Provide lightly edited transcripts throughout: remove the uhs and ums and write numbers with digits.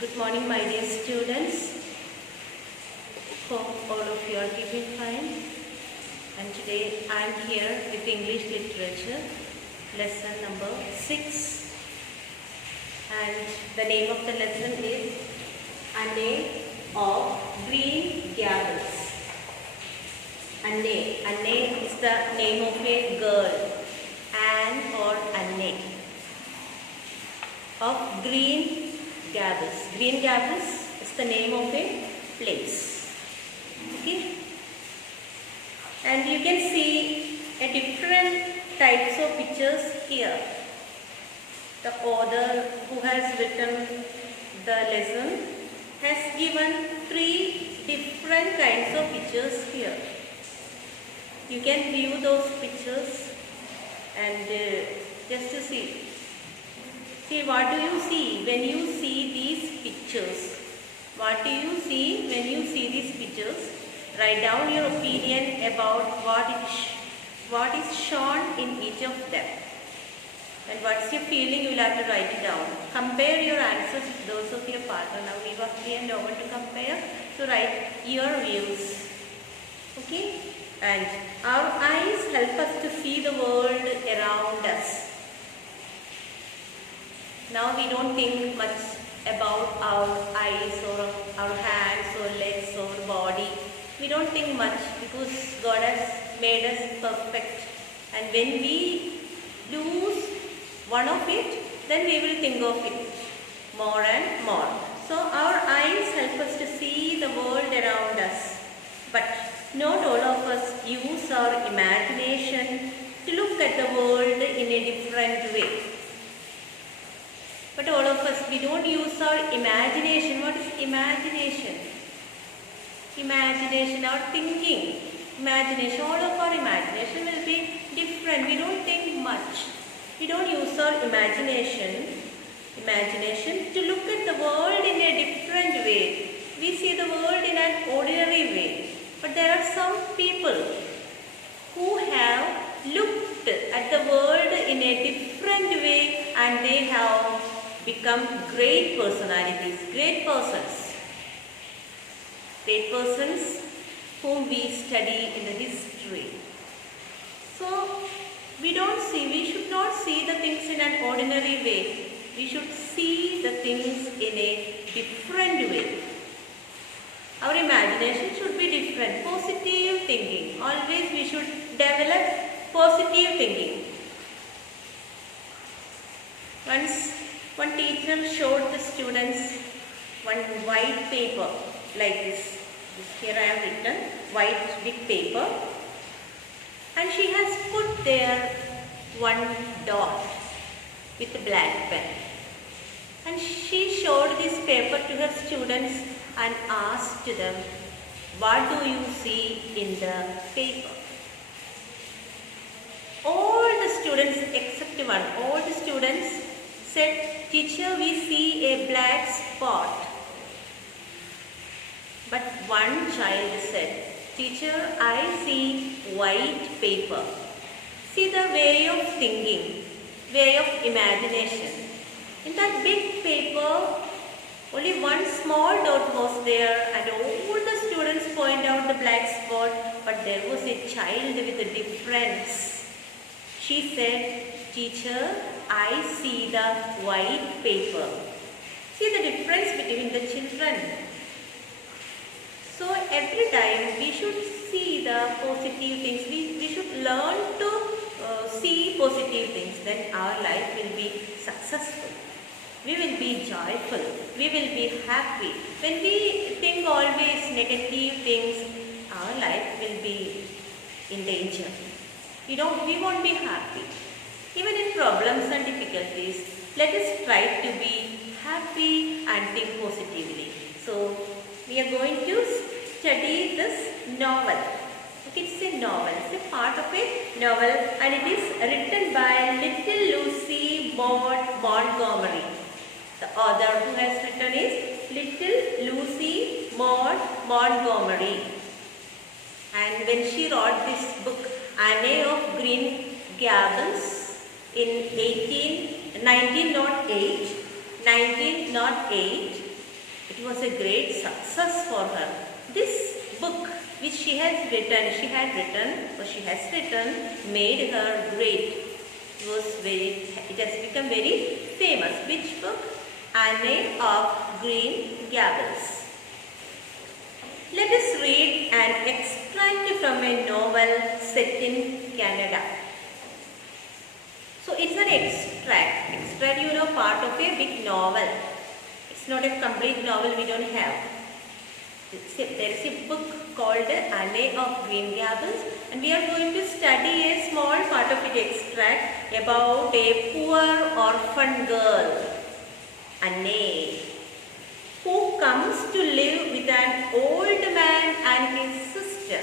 Good morning, my dear students. Hope all of you are keeping fine. And today I am here with English literature, lesson number 6. And the name of the lesson is Anne of Green Gables. Anne is the name of a girl. Anne or Anne of Green Gables. Green Gables is the name of a place. Okay, and you can see a different types of pictures here. The author who has written the lesson has given 3 different kinds of pictures here. You can view those pictures and just to see. See, what do you see when you see these pictures? What do you see when you see these pictures? Write down your opinion about what is shown in each of them. And what's your feeling, you will have to write it down. Compare your answers with those of your partner. Now we have no one to compare. So write your views. Okay? And our eyes help us to see the world around us. Now we don't think much about our eyes or our hands or legs or body. We don't think much because God has made us perfect. And when we lose one of it, then we will think of it more and more. So our eyes help us to see the world around us. But not all of us use our imagination to look at the world in a different way. But all of us, we don't use our imagination. What is imagination? Imagination, our thinking. Imagination, all of our imagination will be different. We don't think much. We don't use our imagination to look at the world in a different way. We see the world in an ordinary way. But there are some people who have looked at the world in a different way and they have become great personalities, great persons whom we study in the history. So we should not see the things in an ordinary way. We should see the things in a different way. Our imagination should be different. Positive thinking. Always we should develop positive thinking. Once one teacher showed the students one white paper like this. Here I have written white big paper, and she has put there one dot with a black pen. And she showed this paper to her students and asked them, what do you see in the paper? All the students except one, all the students said, teacher, we see a black spot. But one child said, teacher, I see white paper. See the way of thinking, way of imagination. In that big paper, only one small dot was there and all the students point out the black spot, but there was a child with a difference. She said, teacher, I see the white paper. See the difference between the children. So every time we should see the positive things. We should learn to see positive things. Then our life will be successful. We will be joyful. We will be happy. When we think always negative things, our life will be in danger. We won't be happy. Even in problems and difficulties, let us try to be happy and think positively. So, we are going to study this novel. Okay, it's a novel. It's a part of a novel and it is written by Little Lucy Maud Montgomery. The author who has written is Little Lucy Maud Montgomery. And when she wrote this book, Anne of Green Gables, in 1908, It was a great success for her. This book which she has written, made her great. It has become very famous. Which book? Anne of Green Gables. Let us read an extract from a novel set in Canada. So it's an extract. Extract, you know, part of a big novel. It's not a complete novel, we don't have. There is a book called Anne of Green Gables, and we are going to study a small part of it, extract about a poor orphan girl, Anne, who comes to live with an old man and his sister.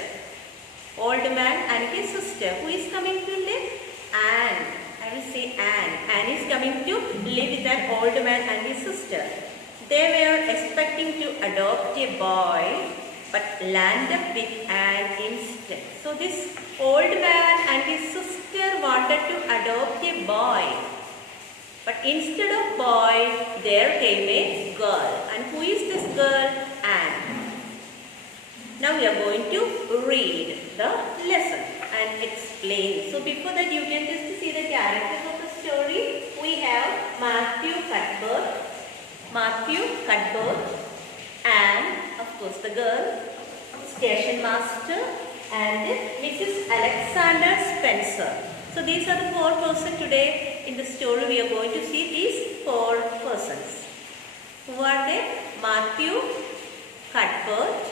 Old man and his sister. Who is coming to live? Anne. I will say Anne. Anne is coming to live with an old man and his sister. They were expecting to adopt a boy, but land up with Anne instead. So this old man and his sister wanted to adopt a boy. But instead of boy, there came a girl. And who is this girl? Anne. Now we are going to read the lesson and explain. So before that, you can just see the characters of the story. We have Matthew Cuthbert, Anne, of course the girl, station master, and Mrs. Alexander Spencer. So these are the 4 persons today in the story. We are going to see these 4 persons. Who are they? Matthew Cuthbert,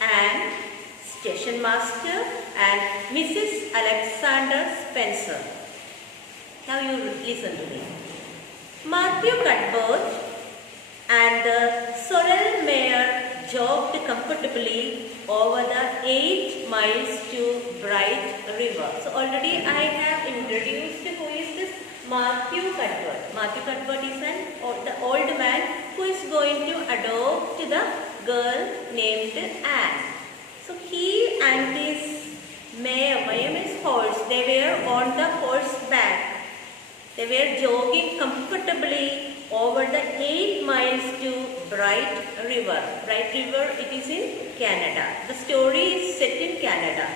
Anne, station master, and Mrs. Alexander Spencer. Now you listen to me. Matthew Cuthbert and the sorrel mare jogged comfortably over the 8 miles to Bright River. So already I have introduced who is this Matthew Cuthbert. Matthew Cuthbert is the old man who is going to adopt the girl named Anne. So he and his mare means horse, they were on the horseback. They were jogging comfortably over the 8 miles to Bright River. Bright River, it is in Canada. The story is set in Canada.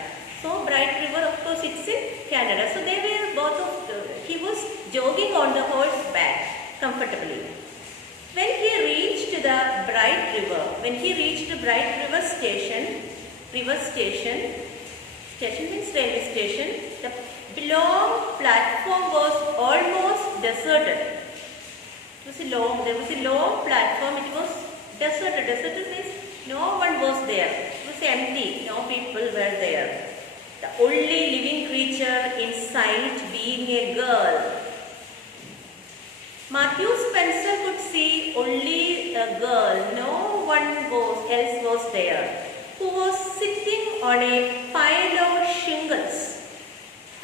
So Bright River, of course, it's in Canada. So they were he was jogging on the horseback comfortably. When he reached the Bright River station means railway station, the long platform was almost deserted. There was a long platform, it was deserted. Deserted means no one was there. It was empty, no people were there. The only living creature in sight being a girl. Matthew Spencer could see only a girl, no one else was there, who was sitting on a pile of shingles.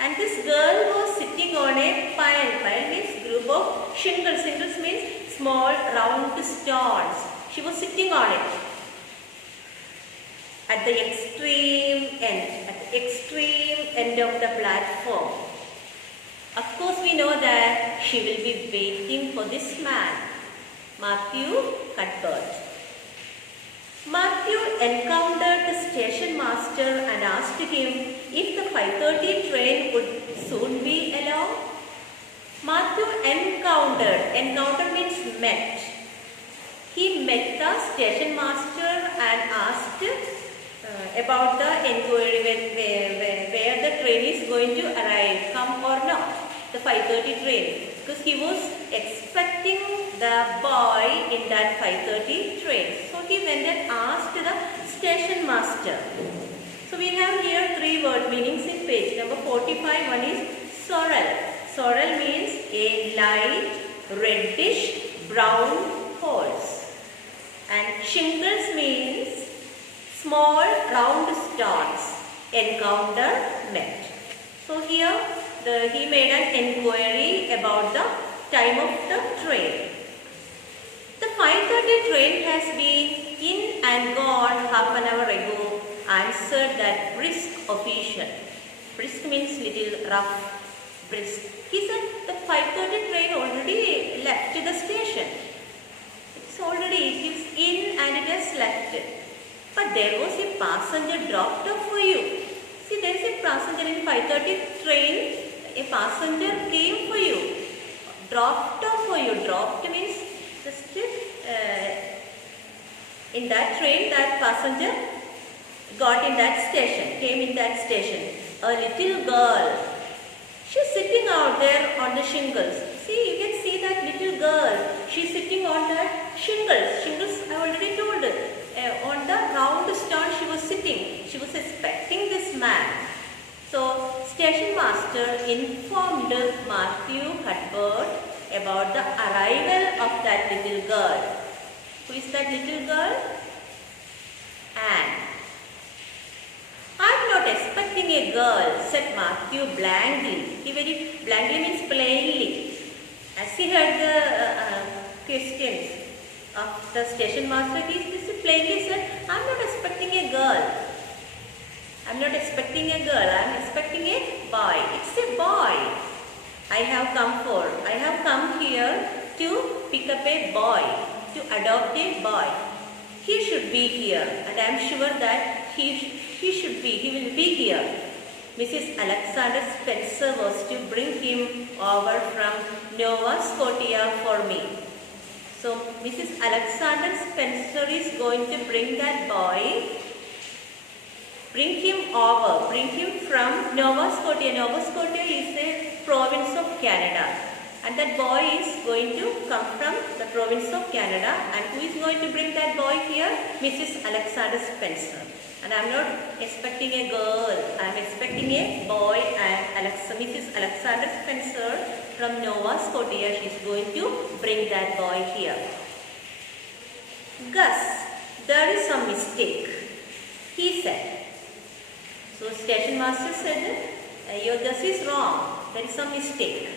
And this girl was sitting on a pile. Pile means group of shingles. Shingles means small round stones. She was sitting on it. At the extreme end of the platform. Of course, we know that she will be waiting for this man, Matthew Cuthbert. Matthew encountered the station master and asked him if the 5:30 train would soon be along. Matthew encounter means met. He met the station master and asked about the inquiry where the train is going to arrive, come or not, the 5:30 train. Because he was expecting the boy in that 5:30 train. So he went and asked the station master. So we have here 3 word meanings in page number 45. One is sorrel. Sorrel means a light reddish brown horse. And shingles means small round stones. Encounter, met. So here he made an inquiry about the time of the train. The 5:30 train has been in and gone half an hour ago, answered that brisk official. Brisk means little rough, brisk. He said the 5:30 train already left the station. It is in passengers left. But there was a passenger dropped off for you. See, there is a passenger in 5:30 train. A passenger came for you. Dropped off for you. Dropped means just in that train, that passenger got in that station, came in that station. A little girl. She's sitting out there on the shingles. See, you can see that little girl. She's sitting on that shingles. Shingles, I already told. On the round stone she was sitting. She was expecting this man. So, station master informed Matthew Cuthbert about the arrival of that little girl. Who is that little girl? Anne. I'm not expecting a girl, said Matthew blankly. He very blankly means plainly. As he heard the questions of the station master, he plainly said, I'm not expecting a girl. I'm not expecting a girl. I'm expecting a boy. It's a boy. I have come here to pick up a boy, to adopt a boy. He should be here, and I am sure that he will be here. Mrs. Alexander Spencer was to bring him over from Nova Scotia for me. So, Mrs. Alexander Spencer is going to bring that boy, bring him from Nova Scotia. Nova Scotia is a province of Canada. And that boy is going to come from the province of Canada. And who is going to bring that boy here? Mrs. Alexander Spencer. And I am not expecting a girl. I am expecting a boy, and Mrs. Alexander Spencer from Nova Scotia. She is going to bring that boy here. Gus, there is some mistake, he said. So station master said, your Gus is wrong. There is some mistake.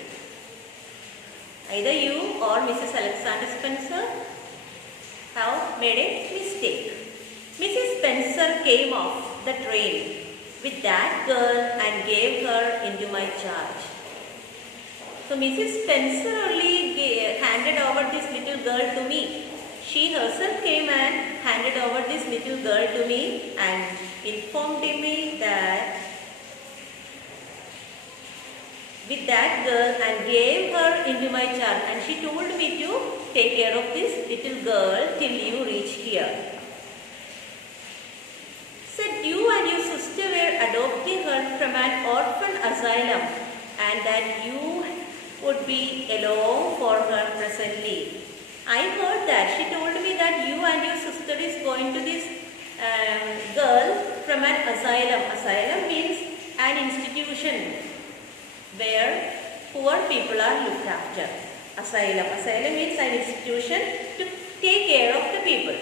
Either you or Mrs. Alexander Spencer have made a mistake. Mrs. Spencer came off the train with that girl and gave her into my charge. So Mrs. Spencer only handed over this little girl to me. She herself came and handed over this little girl to me and informed me that with that girl and gave her into my charge, and she told me to take care of this little girl till you reach here. Said you and your sister were adopting her from an orphan asylum and that you would be along for her presently. I heard that. She told me that you and your sister is going to this girl from an asylum. Asylum means an institution where poor people are looked after. Asylum. Asylum means an institution to take care of the people.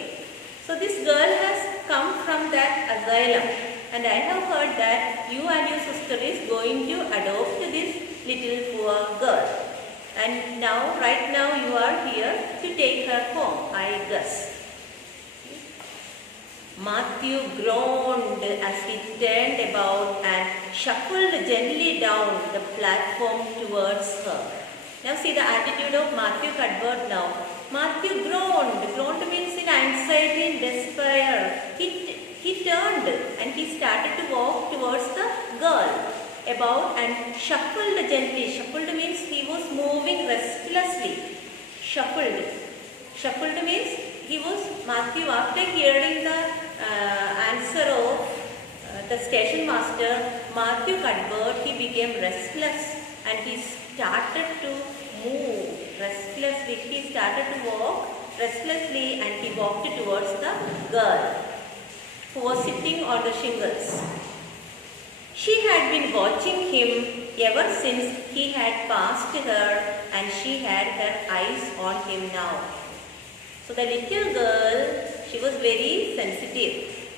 So this girl has come from that asylum, and I have heard that you and your sister is going to adopt this little poor girl. And now, right now you are here to take her home, I guess. Matthew groaned as he turned about and shuffled gently down the platform towards her. Now see the attitude of Matthew Cuthbert now. Matthew groaned. Groaned means in anxiety and despair. He turned and he started to walk towards the girl about and shuffled gently. Shuffled means he was moving restlessly. Shuffled. Shuffled means he was, Matthew, after hearing the answer of the station master, Matthew Cuthbert, he became restless and he started to move restlessly. He started to walk restlessly and he walked towards the girl who was sitting on the shingles. She had been watching him ever since he had passed her, and she had her eyes on him now. So the little girl, she was very sensitive.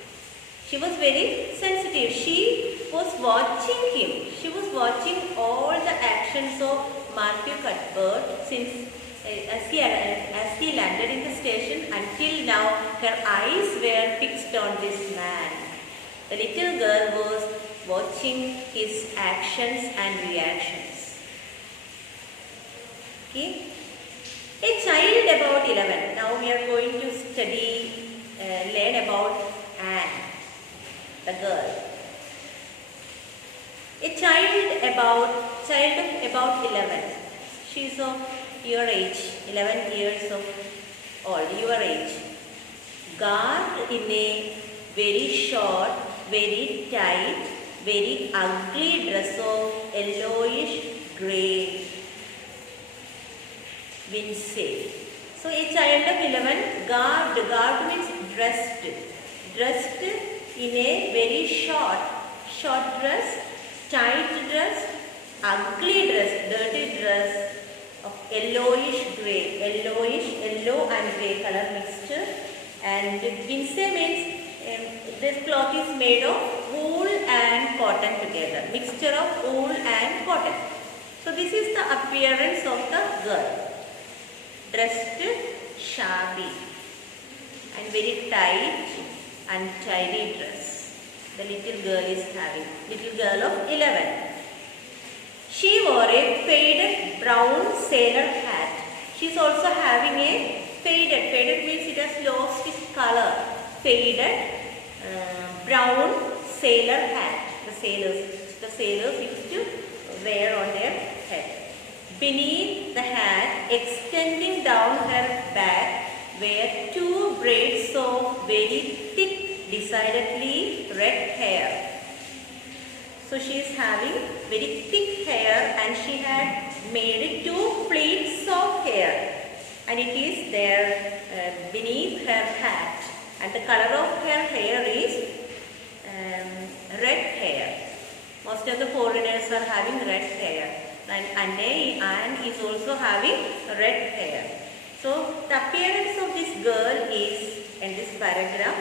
She was very sensitive. She was watching him. She was watching all the actions of Matthew Cuthbert since as he landed in the station until now. Her eyes were fixed on this man. The little girl was watching his actions and reactions. Okay. A child about 11. Now we are going to study the girl. A child of about 11. She is of your age, 11 years of old, your age. Garbed in a very short, very tight, very ugly dress of yellowish grey. Wincey. So a child of 11, garbed means dressed in a very short dress, tight dress, ugly dress, dirty dress of yellow and grey color mixture. And Wincey means this cloth is made of wool and cotton together, mixture of wool and cotton. So this is the appearance of the girl. Dressed shabby and very tight and tidy dress. The little girl is having, little girl of 11. She wore a faded brown sailor hat. She is also having a faded means it has lost its color. Faded brown sailor hat. The sailors used to wear on their head. Beneath the hat, extending down her back, were two braids of very thick, decidedly red hair. So she is having very thick hair and she had made two pleats of hair, and it is there beneath her hat, and the color of her hair is red hair. Most of the foreigners are having red hair. And Anne is also having red hair. So the appearance of this girl is in this paragraph.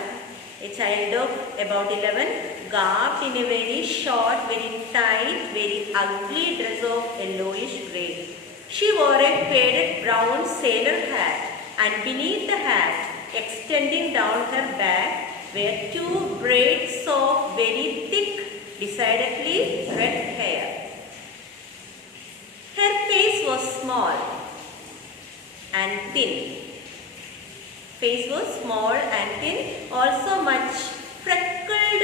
A child of about 11, garbed in a very short, very tight, very ugly dress of yellowish grey. She wore a faded brown sailor hat, and beneath the hat, extending down her back, were two braids of very thick, decidedly red hair. Her face was small and thin. Face was small and thin, also much freckled,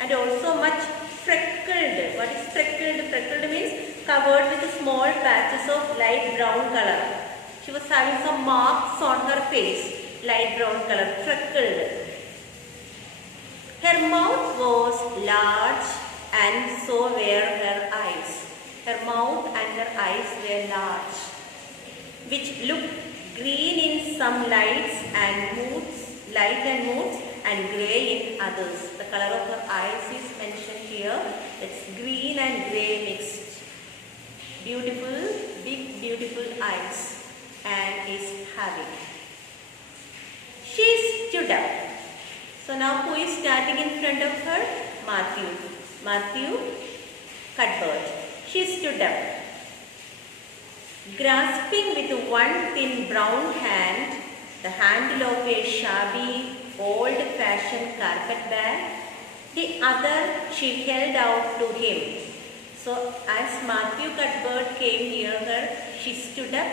and also much freckled. What is freckled? Freckled means covered with small patches of light brown color. She was having some marks on her face, light brown color, freckled. Her mouth was large and so were her eyes. Her mouth and her eyes were large, which looked green in some light and moods, and grey in others. The color of her eyes is mentioned here. It's green and grey mixed. Beautiful, big, beautiful eyes, and is having. She stood up. So now who is standing in front of her? Matthew Cuthbert. She stood up, grasping with one thin brown hand the handle of a shabby, old-fashioned carpet bag. The other she held out to him. So as Matthew Cuthbert came near her, she stood up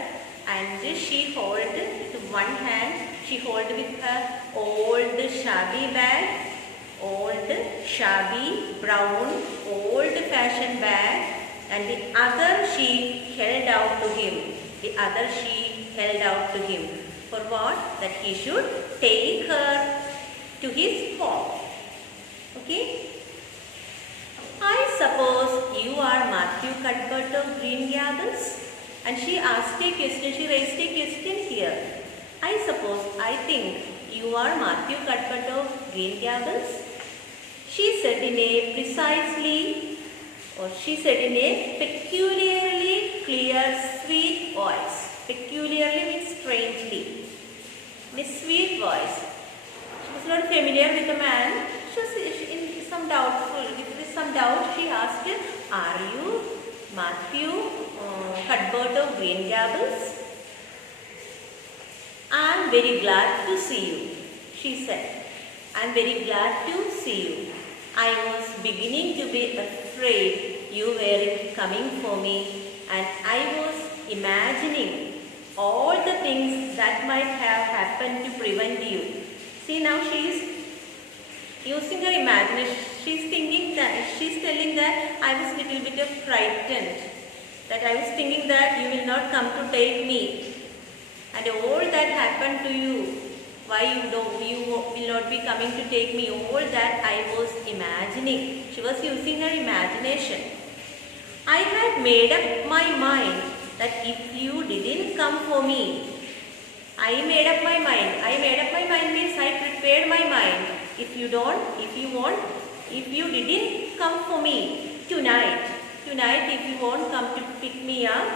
and she held with one hand, she held with her old shabby bag, old shabby brown old-fashioned bag, and the other she held out to him. For what? That he should take her to his home. Okay? I suppose you are Matthew Cuthbert of Green Gables? And she asked a question, she raised a question here. I think you are Matthew Cuthbert of Green Gables? She said in a peculiarly clear, sweet voice. Peculiarly means strangely. In a sweet voice. She was not familiar with the man. She was in some doubtful. With some doubt, she asked, "Are you Matthew Cuthbert of Green Gables?" "I am very glad to see you," she said. "I am very glad to see you. I was beginning to be afraid you weren't coming for me, and I was imagining all the things that might have happened to prevent you." See, now she is using her imagination, she's thinking that, she's telling that I was little bit of frightened. That I was thinking that you will not come to take me. And all that happened to you. Why you will not be coming to take me. All that I was imagining. She was using her imagination. I had made up my mind that if you didn't come for me, I made up my mind. I made up my mind means I prepared my mind. If you didn't come for me tonight, if you won't come to pick me up,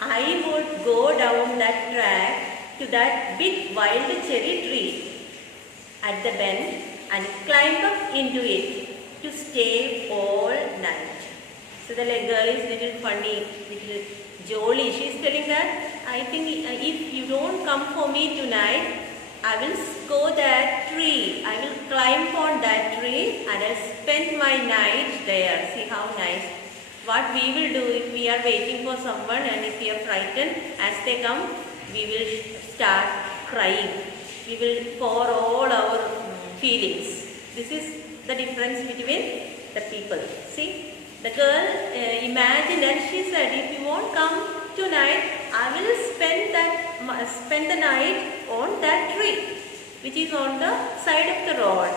I would go down that track to that big wild cherry tree at the bend and climb up into it to stay all night. So the girl is little funny, little jolly. She is telling that I think if you don't come for me tonight, I will go that tree. I will climb on that tree and I'll spend my night there. See how nice. What we will do if we are waiting for someone and if we are frightened, as they come, we will start crying. We will pour all our feelings. This is the difference between the people. See, the girl imagined and she said, if you won't come tonight, I will spend the night on that tree, which is on the side of the road.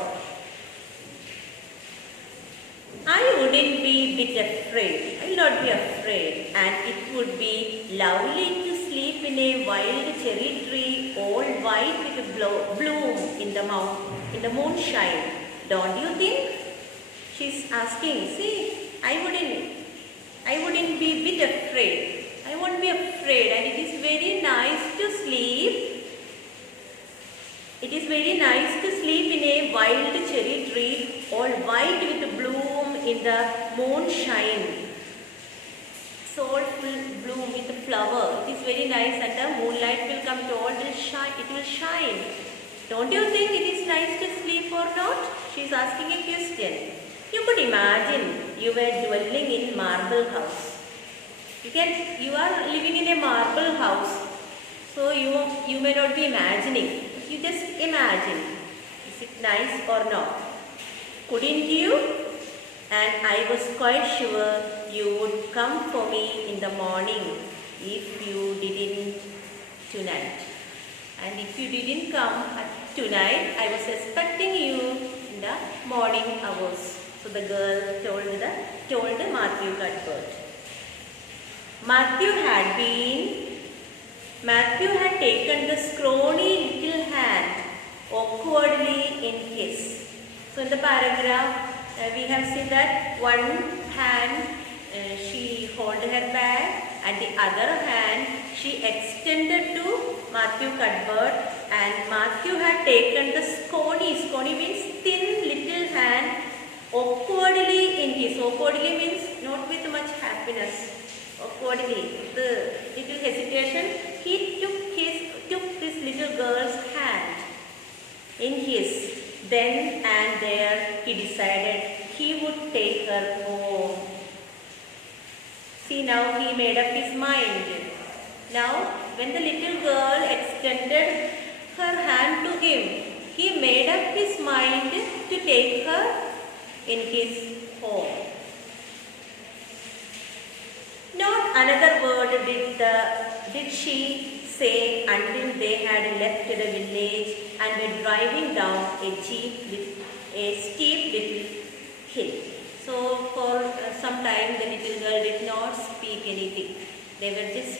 I wouldn't be a bit afraid. I will not be afraid, and it would be lovely to sleep in a wild cherry tree, all white with a bloom in the moonshine. Don't you think? She's asking. See, I wouldn't be a bit afraid. I won't be afraid, and it is very nice to sleep. It is very nice to sleep in a wild cherry tree, all white with a bloom in the moonshine. So all bloom with a flower. It is very nice, and the moonlight will come to all will shine. It will shine. Don't you think it is nice to sleep or not? She is asking a question. You could imagine you were dwelling in marble house. You are living in a marble house. So you may not be imagining. You just imagine. Is it nice or not? Couldn't you? And I was quite sure you would come for me in the morning if you didn't tonight. And if you didn't come tonight, I was expecting you in the morning hours. So the girl told Matthew Cuthbert. Matthew had taken the scrawny little hand awkwardly in his. So in the paragraph, we have seen that one hand she held her bag and the other hand she extended to Matthew Cuthbert, and Matthew had taken the scrawny means thin little hand awkwardly in his. Awkwardly means not with much happiness. Awkwardly, the little hesitation, he took this little girl's hand in his. Then and there he decided he would take her home. See, now he made up his mind. Now when the little girl extended her hand to him, he made up his mind to take her in his home. Not another word did she say until they had left the village and were driving down a steep little hill. So for some time the little girl did not speak anything. They were just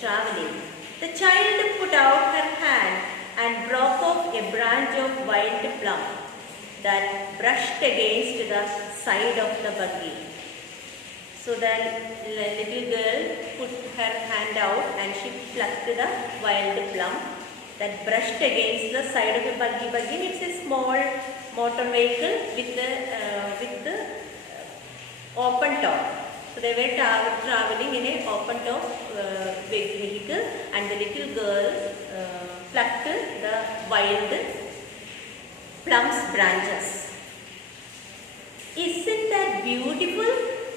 traveling. The child put out her hand and broke off a branch of wild plum that brushed against the side of the buggy. So the little girl put her hand out and she plucked the wild plum that brushed against the side of the buggy. Buggy means a small motor vehicle with the open top. So they were traveling in an open top vehicle, and the little girl plucked the wild plum's branches. Isn't that beautiful?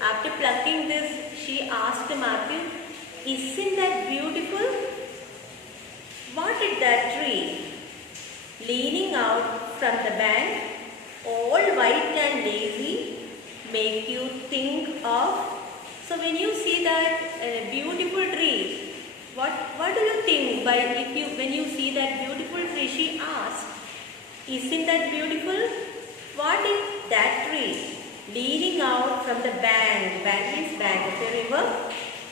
After plucking this, she asked Matthew, isn't that beautiful? What did that tree, leaning out from the bank, all white and lazy, make you think of. So when you see that beautiful tree, what do you think when you see that beautiful tree? She asked, isn't that beautiful? What is that tree? Leaning out from the bank. Bank means bank of a river.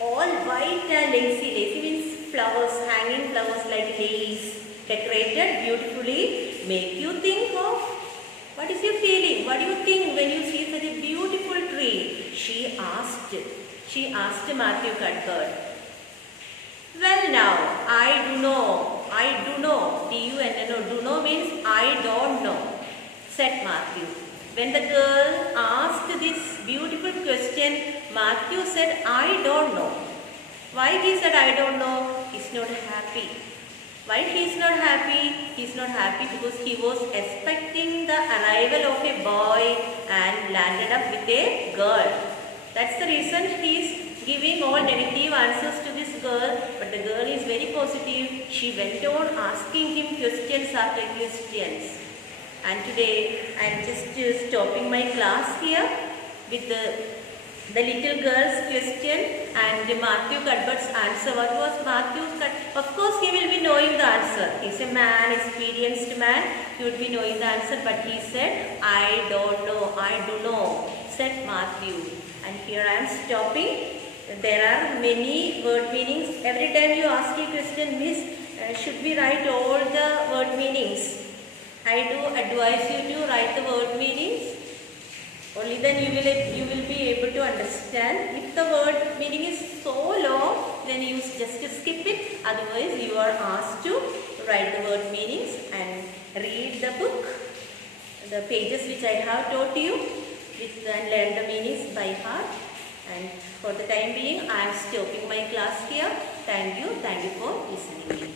All white and lazy. Lazy means flowers, hanging flowers like lace, decorated beautifully. Make you think of. What is your feeling? What do you think when you see such a beautiful tree? She asked Matthew Cuthbert. Well now, I do know. D-U-N-N-O. Do know means I don't know, said Matthew. When the girl asked this beautiful question, Matthew said, I don't know. Why he said, I don't know? He's not happy. Why he is not happy? He is not happy because he was expecting the arrival of a boy and landed up with a girl. That's the reason he is giving all negative answers to this girl. But the girl is very positive. She went on asking him questions after questions. And today I am just stopping my class here with the little girl's question and Matthew Cuthbert's answer. What was Matthew's? Of course he will be knowing the answer. He's a man, experienced man. He would be knowing the answer. But he said, I don't know, I do know, said Matthew. And here I am stopping. There are many word meanings. Every time you ask a question, Miss, should we write all the word meanings? I do advise you to write the word meanings. Only then you will be able to understand. If the word meaning is so long, then you just skip it. Otherwise, you are asked to write the word meanings and read the book, the pages which I have taught you, and learn the meanings by heart. And for the time being, I am stopping my class here. Thank you for listening.